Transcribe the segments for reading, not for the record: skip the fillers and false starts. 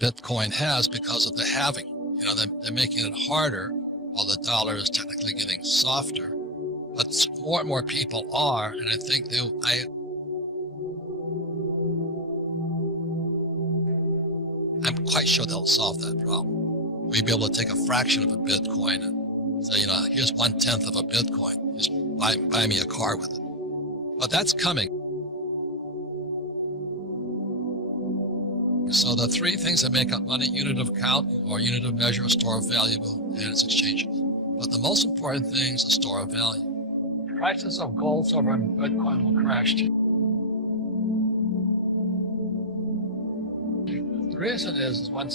Bitcoin has because of the halving. They're making it harder while the dollar is technically getting softer. But more and more people are, and I think I'm quite sure they'll solve that problem. We'll be able to take a fraction of a Bitcoin and say, here's 1/10 of a Bitcoin. Just buy me a car with it. But that's coming. So the three things that make up money: unit of account or unit of measure, store of value, and it's exchangeable. But the most important thing is the store of value. Prices of gold, silver, and Bitcoin will crash too. The reason is when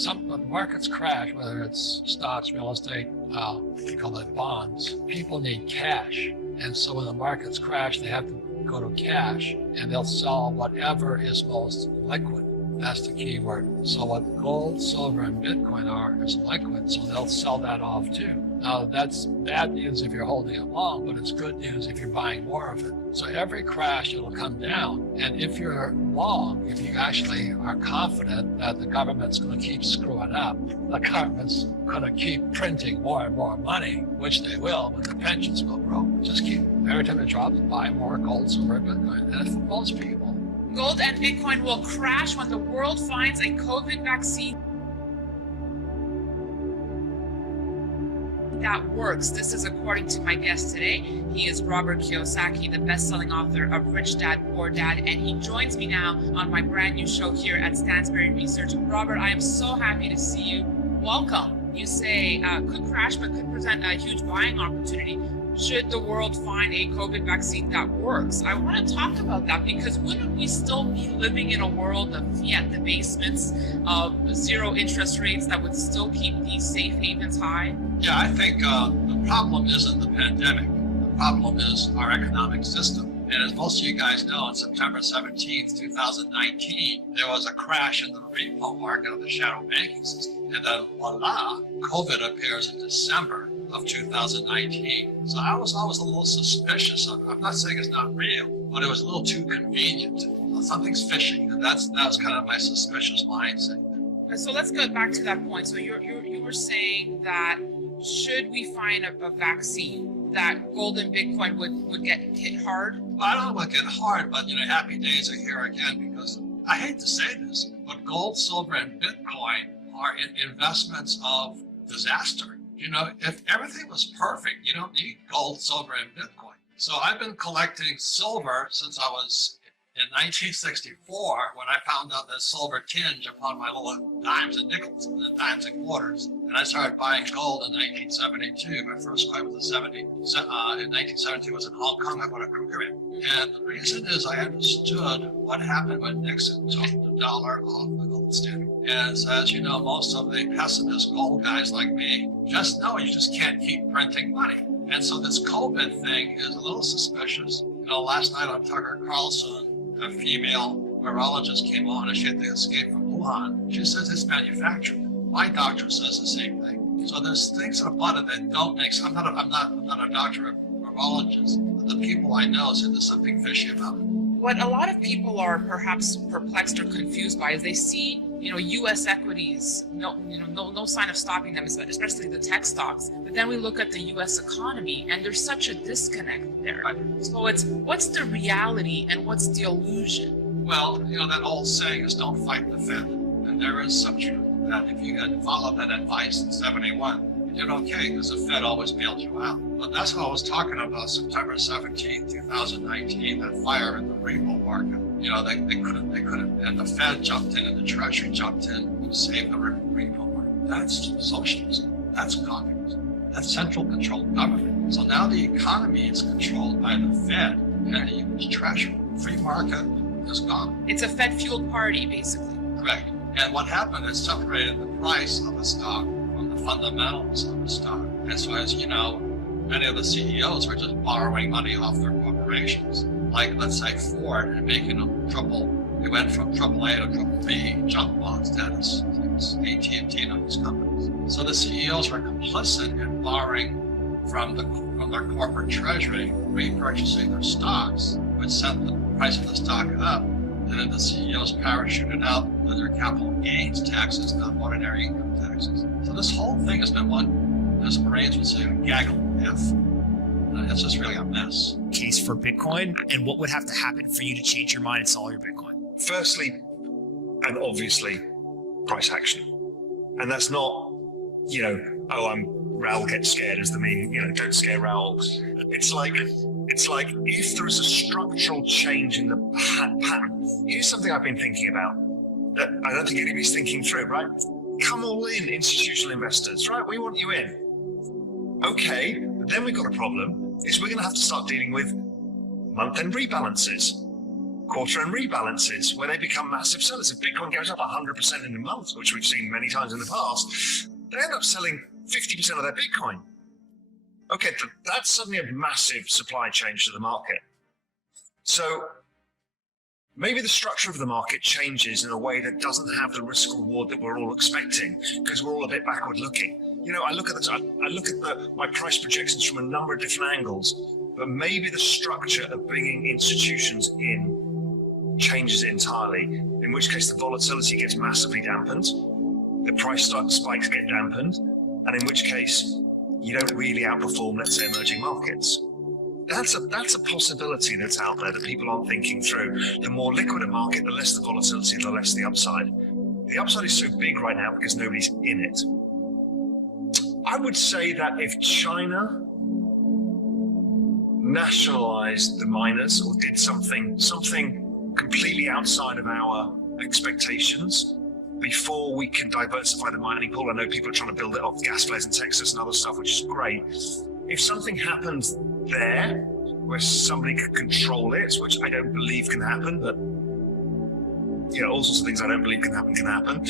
markets crash, whether it's stocks, real estate, we call it bonds, people need cash. And so when the markets crash, they have to go to cash, and they'll sell whatever is most liquid. That's the key word. So what gold, silver, and Bitcoin are is liquid, so they'll sell that off too. Now that's bad news if you're holding it long, but it's good news if you're buying more of it. So every crash, it'll come down. And if you're long, if you actually are confident that the government's going to keep screwing up, the government's going to keep printing more and more money, which they will, but the pensions will grow. Just keep, every time it drops, buy more gold, silver, and Bitcoin. And for most people, gold and Bitcoin will crash when the world finds a COVID vaccine that works. This is according to my guest today. He is Robert Kiyosaki, the best-selling author of Rich Dad, Poor Dad, and he joins me now on my brand new show here at Stansberry Research. Robert, I am so happy to see you. Welcome. You say could crash, but could present a huge buying opportunity should the world find a COVID vaccine that works. I want to talk about that because wouldn't we still be living in a world of fiat debasements, of zero interest rates that would still keep these safe havens high? Yeah, I think the problem isn't the pandemic. The problem is our economic system. And as most of you guys know, on September 17th, 2019, there was a crash in the repo market of the shadow banking system. And then voila, COVID appears in December of 2019. So I was always a little suspicious of it. I'm not saying it's not real, but it was a little too convenient. Something's fishy, and that was kind of my suspicious mindset. So let's go back to that point. So you were saying that should we find a vaccine, that gold and Bitcoin would get hit hard? Well, I don't know about get hard, but happy days are here again, because I hate to say this, but gold, silver, and Bitcoin are investments of disaster. If everything was perfect, you don't need gold, silver, and Bitcoin. So I've been collecting silver since I was in 1964, when I found out that silver tinge upon my little dimes and nickels and dimes and quarters. And I started buying gold in 1972. My first coin was in 1972 was in Hong Kong. I bought a Kruger in. And the reason is I understood what happened when Nixon took the dollar off the gold standard. And as you know, most of the pessimist gold guys like me just know you just can't keep printing money. And so this COVID thing is a little suspicious. Last night on Tucker Carlson, a female virologist came on and she had to escape from Wuhan. She says it's manufactured. My doctor says the same thing. So there's things about it that don't make sense. I'm not a doctor of virologist, but the people I know say there's something fishy about it. What a lot of people are perhaps perplexed or confused by is they see, U.S. equities, no sign of stopping them, especially the tech stocks. But then we look at the U.S. economy, and there's such a disconnect there. So it's what's the reality and what's the illusion? Well, that old saying is don't fight the Fed, and there is some truth that if you had followed that advice in '71, you did okay, because the Fed always bailed you out. But that's what I was talking about September 17, 2019, that fire in the repo market. They couldn't, and the Fed jumped in and the Treasury jumped in to save the repo market. That's socialism. That's communism. That's central controlled government. So now the economy is controlled by the Fed and the U.S. Treasury. Free market is gone. It's a Fed-fueled party, basically. Correct. And what happened is separated the price of a stock from the fundamentals of the stock. And so, as you know, many of the CEOs were just borrowing money off their corporations. Like, let's say, Ford, and making them it went from AAA to BBB, junk bond status. AT&T and those companies. So the CEOs were complicit in borrowing from their corporate treasury, repurchasing their stocks, which sent the price of the stock up. And then the CEOs parachuted out They're capital gains taxes, not ordinary income taxes. So this whole thing has been one, as Marines would say, a gaggle of F. It's just really a mess. Case for Bitcoin, and what would have to happen for you to change your mind and sell your Bitcoin? Firstly, and obviously, price action. And that's not, Raoul gets scared as the meme, don't scare Raoul. It's like if there is a structural change in the pattern. Here's something I've been thinking about that I don't think anybody's thinking through, right? Come all in, institutional investors, right? We want you in. Okay, but then we've got a problem, is we're going to have to start dealing with month-end rebalances, quarter-end rebalances, where they become massive sellers. If Bitcoin goes up 100% in a month, which we've seen many times in the past, they end up selling 50% of their Bitcoin. Okay, that's suddenly a massive supply change to the market. So maybe the structure of the market changes in a way that doesn't have the risk reward that we're all expecting, because we're all a bit backward looking. I look at my price projections from a number of different angles, but maybe the structure of bringing institutions in changes entirely, in which case the volatility gets massively dampened, the price spikes get dampened, and in which case you don't really outperform, let's say, emerging markets. That's a possibility that's out there that people aren't thinking through. The more liquid a market, the less the volatility, the less the upside. The upside is so big right now because nobody's in it. I would say that if China nationalized the miners or did something completely outside of our expectations before we can diversify the mining pool. I know people are trying to build it off gas flares in Texas and other stuff, which is great. If something happens there where somebody could control it, which I don't believe can happen, but all sorts of things I don't believe can happen.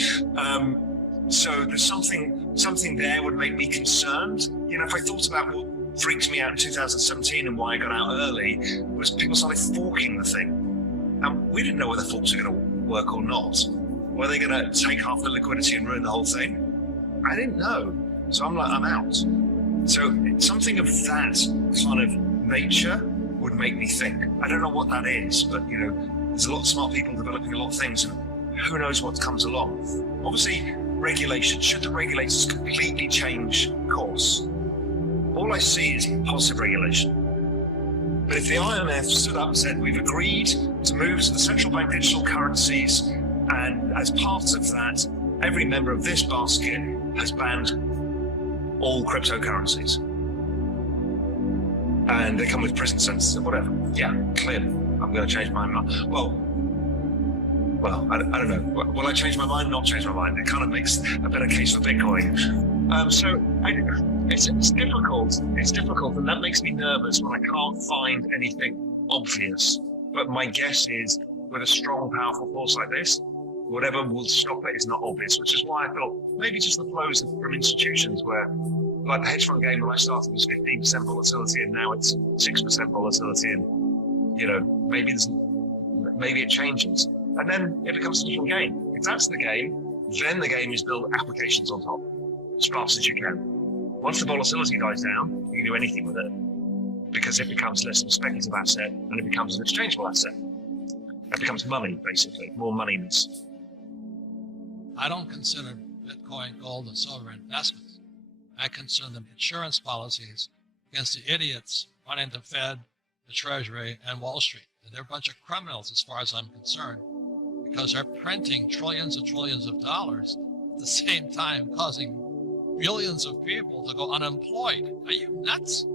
So there's something there would make me concerned. If I thought about what freaked me out in 2017 and why I got out early, was people started forking the thing. And we didn't know whether forks were going to work or not. Were they going to take half the liquidity and ruin the whole thing? I didn't know. So I'm out. So something of that kind of nature would make me think. I don't know what that is, but there's a lot of smart people developing a lot of things, and who knows what comes along. Obviously, regulation. Should the regulators completely change course? All I see is positive regulation. But if the IMF stood up and said, we've agreed to move to the central bank digital currencies, and as part of that, every member of this basket has banned all cryptocurrencies. And they come with prison sentences or whatever. Yeah, clearly, I'm going to change my mind. Well, I don't know. Will I change my mind? Not change my mind. It kind of makes a better case for Bitcoin. It's difficult. It's difficult, and that makes me nervous when I can't find anything obvious. But my guess is, with a strong, powerful force like this, whatever will stop it is not obvious, which is why I thought maybe just the flows from institutions where, like the hedge fund game when I started was 15% volatility and now it's 6% volatility, and maybe it changes. And then it becomes a different game. If that's the game, then the game is build applications on top as fast as you can. Once the volatility dies down, you can do anything with it because it becomes less of a speculative asset and it becomes an exchangeable asset. It becomes money, basically, more moneyness. I don't consider Bitcoin, gold, and silver investments. I consider them insurance policies against the idiots running the Fed, the Treasury, and Wall Street. They're a bunch of criminals as far as I'm concerned, because they're printing trillions and trillions of dollars at the same time causing billions of people to go unemployed. Are you nuts?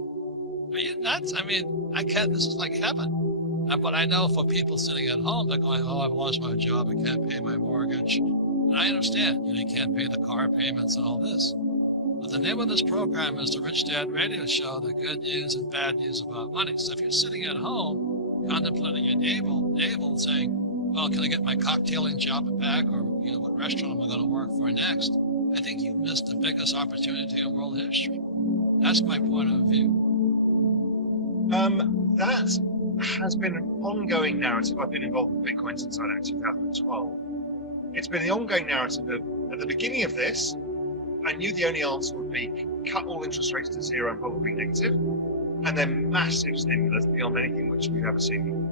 Are you nuts? I mean, this is like heaven. But I know for people sitting at home, they're going, oh, I've lost my job, I can't pay my mortgage. And I understand, you can't pay the car payments and all this. But the name of this program is the Rich Dad Radio Show, the good news and bad news about money. So if you're sitting at home, contemplating your navel saying, well, can I get my cocktailing job back, or what restaurant am I going to work for next? I think you missed the biggest opportunity in world history. That's my point of view. That has been an ongoing narrative. I've been involved in Bitcoin since 2012. It's been the ongoing narrative of, at the beginning of this, I knew the only answer would be cut all interest rates to zero and probably negative, and then massive stimulus beyond anything which we've ever seen.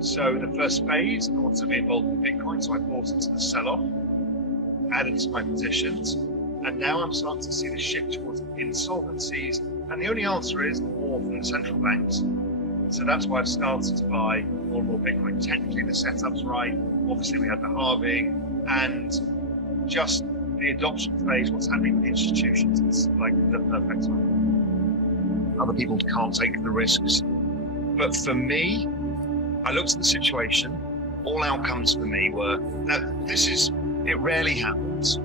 So the first phase, I wanted to be involved in Bitcoin, so I bought into the sell-off, added to my positions, and now I'm starting to see the shift towards insolvencies, and the only answer is more from the central banks. So that's why I've started to buy more and more Bitcoin. Technically, the setup's right. Obviously, we had the halving, and just the adoption phase, what's happening with institutions, it's like the perfect time. Other people can't take the risks. But for me, I looked at the situation. All outcomes for me were, now it rarely happens.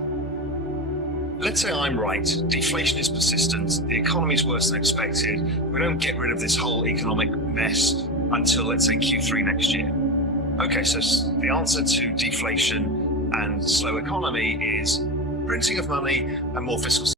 Let's say I'm right, deflation is persistent, the economy is worse than expected, we don't get rid of this whole economic mess until, let's say, Q3 next year. Okay, so the answer to deflation and slow economy is printing of money and more fiscal